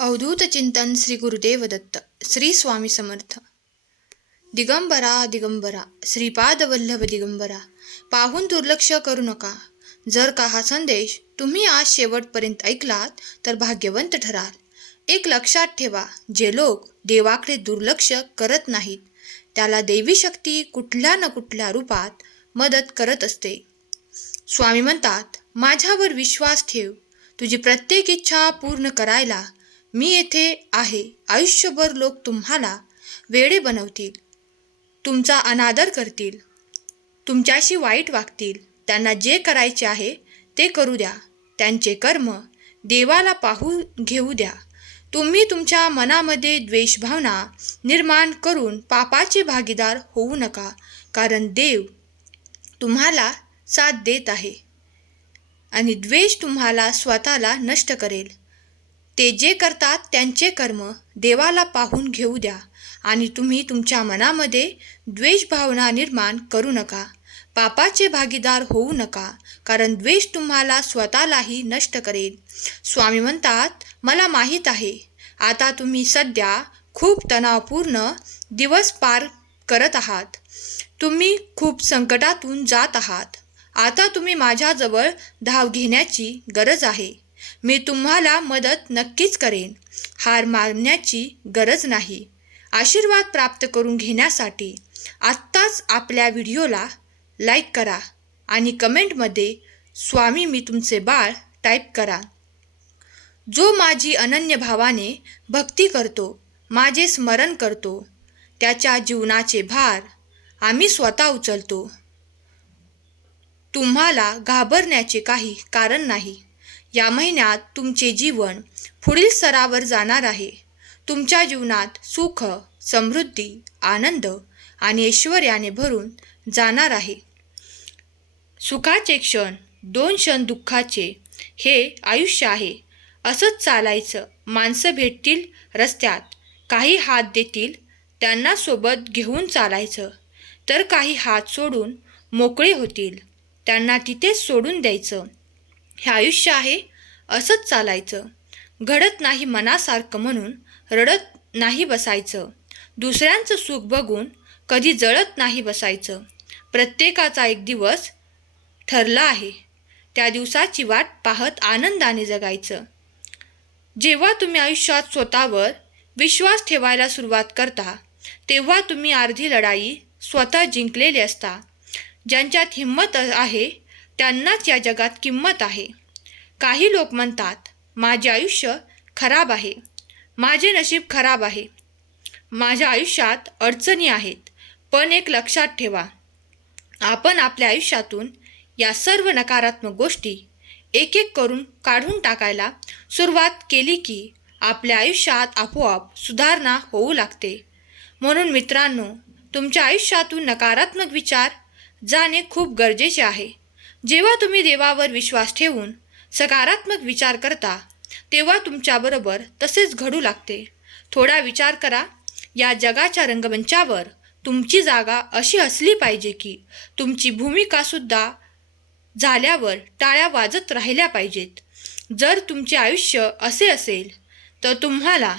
अवधूत चिंतन श्री गुरुदेव दत्त श्री स्वामी समर्थ. दिगंबरा दिगंबरा श्रीपाद वल्लभ दिगंबरा पाहून दुर्लक्ष करू नका. जर का हा संदेश तुम्ही आज शेवटपर्यंत ऐकलात तर भाग्यवंत ठराल. एक लक्षात ठेवा जे लोक देवाकडे दुर्लक्ष करत नाहीत त्याला देवी शक्ती कुठल्या न कुठल्या रूपात मदत करत असते. स्वामी म्हणतात माझ्यावर विश्वास ठेव. तुझी प्रत्येक इच्छा पूर्ण करायला मी येथे आहे. आयुष्यभर लोक तुम्हाला वेडे बनवतील. तुमचा अनादर करतील. तुमच्याशी वाईट वागतील. त्यांना जे करायचे आहे ते करू द्या. त्यांचे कर्म देवाला पाहू घेऊ द्या. तुम्ही तुमच्या मनामध्ये द्वेषभावना निर्माण करून पापाचे भागीदार होऊ नका कारण देव तुम्हाला साथ देत आहे आणि द्वेष तुम्हाला स्वतःला नष्ट करेल. ते जे करतात त्यांचे कर्म देवाला पाहून घेऊ द्या आणि तुम्ही तुमच्या मनामध्ये द्वेष भावना निर्माण करू नका. पापाचे भागीदार होऊ नका कारण द्वेष तुम्हाला स्वतःलाही नष्ट करेल. स्वामी म्हणतात मला माहीत आहे. आता तुम्ही सध्या खूप तणावपूर्ण दिवस पार करत आहात. तुम्ही खूप संकटातून जात आहात. आता तुम्ही माझ्याजवळ धाव घेण्याची गरज आहे. मी तुम्हाला मदत नक्कीच करेन. हार मानण्याची गरज नाही. आशीर्वाद प्राप्त करून घेण्यासाठी आत्ताच आपल्या व्हिडिओला लाईक करा आणि कमेंटमध्ये स्वामी मी तुमचे बाळ टाईप करा. जो माझी अनन्य भावाने भक्ती करतो माझे स्मरण करतो त्याच्या जीवनाचे भार आम्ही स्वतः उचलतो. तुम्हाला घाबरण्याचे काही कारण नाही. या महिन्यात तुमचे जीवन पुढील स्तरावर जाणार आहे. तुमच्या जीवनात सुख समृद्धी आनंद आणि ऐश्वर्याने भरून जाणार आहे. सुखाचे क्षण दोन क्षण दुःखाचे हे आयुष्य आहे. असंच चालायचं माणसं भेटतील रस्त्यात काही हात देतील त्यांना सोबत घेऊन चालायचं. तर काही हात सोडून मोकळे होतील त्यांना तिथेच सोडून द्यायचं. हे आयुष्य आहे असंच चालायचं. घडत नाही मनासारखं म्हणून रडत नाही बसायचं. दुसऱ्यांचं सुख बघून कधी जळत नाही बसायचं. प्रत्येकाचा एक दिवस ठरला आहे. त्या दिवसाची वाट पाहत आनंदाने जगायचं. जेव्हा तुम्ही आयुष्यात स्वतःवर विश्वास ठेवायला सुरुवात करता तेव्हा तुम्ही अर्धी लढाई स्वतः जिंकलेली असता. ज्यांच्यात हिंमत आहे त्यांनाच या जगात किंमत आहे. काही लोक म्हणतात माझे आयुष्य खराब आहे. माझे नशीब खराब आहे. माझ्या आयुष्यात अडचणी आहेत. पण एक लक्षात ठेवा. आपण आपल्या आयुष्यातून या सर्व नकारात्मक गोष्टी एक एक करून काढून टाकायला सुरुवात केली की आपल्या आयुष्यात आपोआप सुधारणा होऊ लागते. म्हणून मित्रांनो तुमच्या आयुष्यातून नकारात्मक विचार जाणे खूप गरजेचे आहे. जेव्हा तुम्ही देवावर विश्वास ठेवून सकारात्मक विचार करता तेव्हा तुमच्याबरोबर तसेच घडू लागते. थोडा विचार करा. या जगाच्या रंगमंचावर तुमची जागा अशी असली पाहिजे की तुमची भूमिकासुद्धा झाल्यावर टाळ्या वाजत राहिल्या पाहिजेत. जर तुमचे आयुष्य असे असेल तर तुम्हाला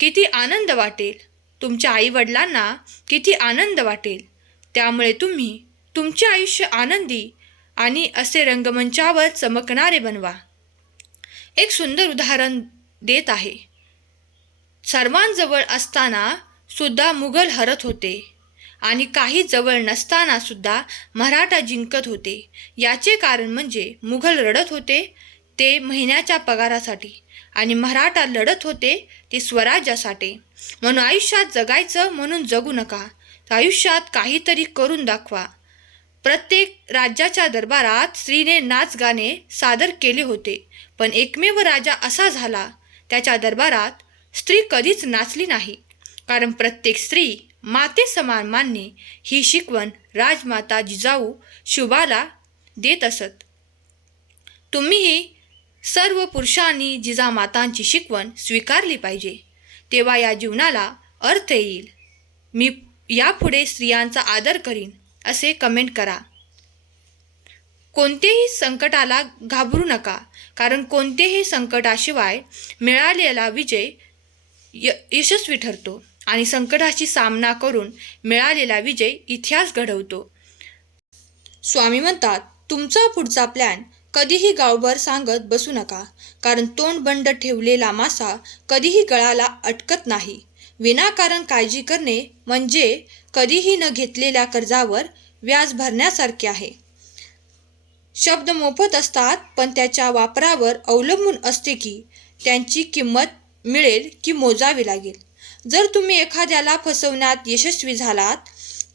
किती आनंद वाटेल. तुमच्या आईवडिलांना किती आनंद वाटेल. त्यामुळे तुम्ही तुमचे आयुष्य आनंदी आणि असे रंगमंचावर चमकणारे बनवा. एक सुंदर उदाहरण देत आहे. सर्वांजवळ असताना सुद्धा मुघल हरत होते आणि काही जवळ नसताना सुद्धा मराठा जिंकत होते. याचे कारण म्हणजे मुघल रडत होते ते महिन्याच्या पगारासाठी आणि मराठा लढत होते ते स्वराज्यासाठी. म्हणून आयुष्यात जगायचं म्हणून जगू नका. आयुष्यात काहीतरी करून दाखवा. प्रत्येक राज्याच्या दरबारात स्त्रीने नाच गाणे सादर केले होते. पण एकमेव राजा असा झाला त्याच्या दरबारात स्त्री कधीच नाचली नाही. कारण प्रत्येक स्त्री माते समान मानणे ही शिकवण राजमाता जिजाऊ शुभाला देत असत. तुम्हीही सर्व पुरुषांनी जिजामातांची शिकवण स्वीकारली पाहिजे. तेव्हा या जीवनाला अर्थ येईल. मी यापुढे स्त्रियांचा आदर करीन. असे कमेंट करा. कोणतेही संकटाला घाबरू नका कारण कोणतेही संकटाशिवाय मिळालेला विजय य यशस्वी ठरतो आणि संकटाशी सामना करून मिळालेला विजय इतिहास घडवतो. स्वामी म्हणतात तुमचा पुढचा प्लॅन कधीही गावभर सांगत बसू नका कारण तोंड बंड ठेवलेला मासा कधीही गळाला अटकत नाही. विनाकारण काळजी करणे म्हणजे कधीही न घेतलेल्या कर्जावर व्याज भरण्यासारखे आहे. शब्द मोफत असतात पण त्याच्या वापरावर अवलंबून असते की त्यांची किंमत मिळेल की मोजावी लागेल. जर तुम्ही एखाद्याला फसवण्यात यशस्वी झालात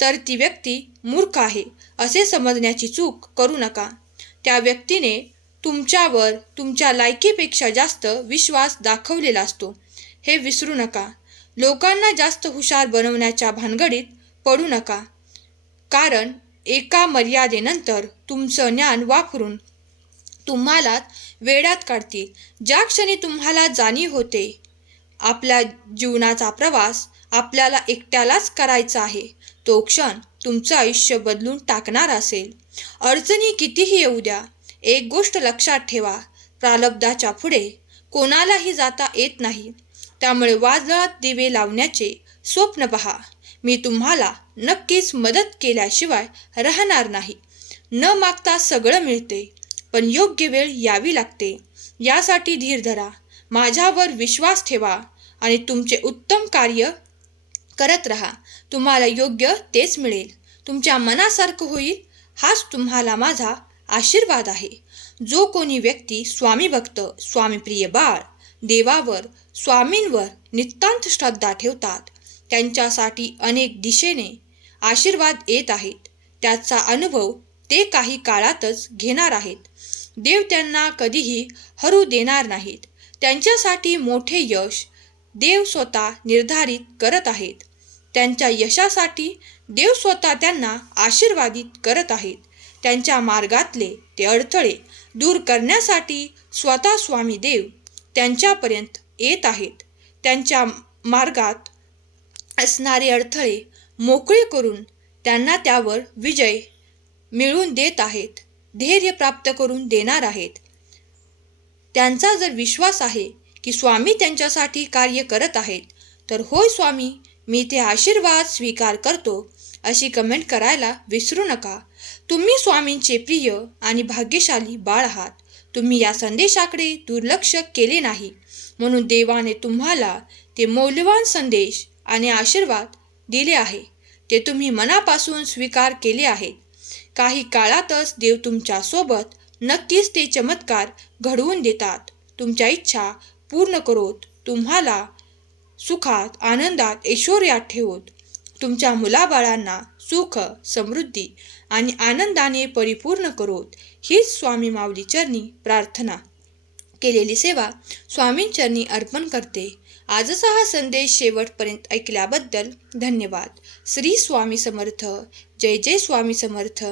तर ती व्यक्ती मूर्ख आहे असे समजण्याची चूक करू नका. त्या व्यक्तीने तुमच्यावर तुमच्या लायकीपेक्षा जास्त विश्वास दाखवलेला असतो. हे विसरू नका. लोकांना जास्त हुशार बनवण्याच्या भानगडीत पडू नका. कारण एका मर्यादेनंतर तुमचं ज्ञान वापरून तुम्हाला वेड्यात काढतील. ज्या क्षणी तुम्हाला जाणीव होते आपल्या जीवनाचा प्रवास आपल्याला एकट्यालाच करायचा आहे तो क्षण तुमचं आयुष्य बदलून टाकणार असेल. अडचणी कितीही येऊ द्या एक गोष्ट लक्षात ठेवा प्रालब्धाच्या पुढे कोणालाही जाता येत नाही. त्यामुळे वादळात दिवे लावण्याचे स्वप्न पहा. मी तुम्हाला नक्कीच मदत केल्याशिवाय राहणार नाही. न मागता सगळं मिळते पण योग्य वेळ यावी लागते. यासाठी धीर धरा. माझ्यावर विश्वास ठेवा आणि तुमचे उत्तम कार्य करत राहा. तुम्हाला योग्य तेच मिळेल. तुमच्या मनासारखं होईल हाच तुम्हाला माझा आशीर्वाद आहे. जो कोणी व्यक्ती स्वामी भक्त स्वामीप्रिय बाळ देवावर स्वामींवर नितांत श्रद्धा ठेवतात. त्यांच्यासाठी अनेक दिशेने आशीर्वाद येत आहेत. त्याचा अनुभव ते काही काळातच घेणार आहेत. देव त्यांना कधीही हरू देणार नाहीत. त्यांच्यासाठी मोठे यश देव स्वतः निर्धारित करत आहेत. त्यांच्या यशासाठी देव स्वतः त्यांना आशीर्वादित करत आहेत. त्यांच्या मार्गातले ते अडथळे दूर करण्यासाठी स्वतः स्वामी देव त्यांच्यापर्यंत येत आहेत. त्यांच्या मार्गात असणारे अडथळे मोकळे करून त्यांना त्यावर विजय मिळवून देत आहेत धैर्य प्राप्त करून देणार आहेत. त्यांचा जर विश्वास आहे की स्वामी त्यांच्यासाठी कार्य करत आहेत तर होय स्वामी मी ते आशीर्वाद स्वीकार करतो अशी कमेंट करायला विसरू नका. तुम्ही स्वामींचे प्रिय आणि भाग्यशाली बाळ आहात. तुम्ही या संदेशाकडे दुर्लक्ष केले नाही. म्हणून देवाने तुम्हाला ते मौल्यवान संदेश आणि आशीर्वाद दिले आहे. ते तुम्ही मनापासून स्वीकार केले आहेत. काही काळातच देव तुमच्यासोबत नक्कीच ते चमत्कार घडवून देतात. तुमच्या इच्छा पूर्ण करोत तुम्हाला सुखात आनंदात ऐश्वर्यात ठेवत. तुमच्या मुलाबाळांना सुख समृद्धी आणि आनंदाने परिपूर्ण करोत. हीच स्वामी माऊली चरणी प्रार्थना. केलेली सेवा स्वामींचरणी अर्पण करते. आजचा हा संदेश शेवटपर्यंत ऐकल्याबद्दल धन्यवाद. श्री स्वामी समर्थ. जय जय स्वामी समर्थ.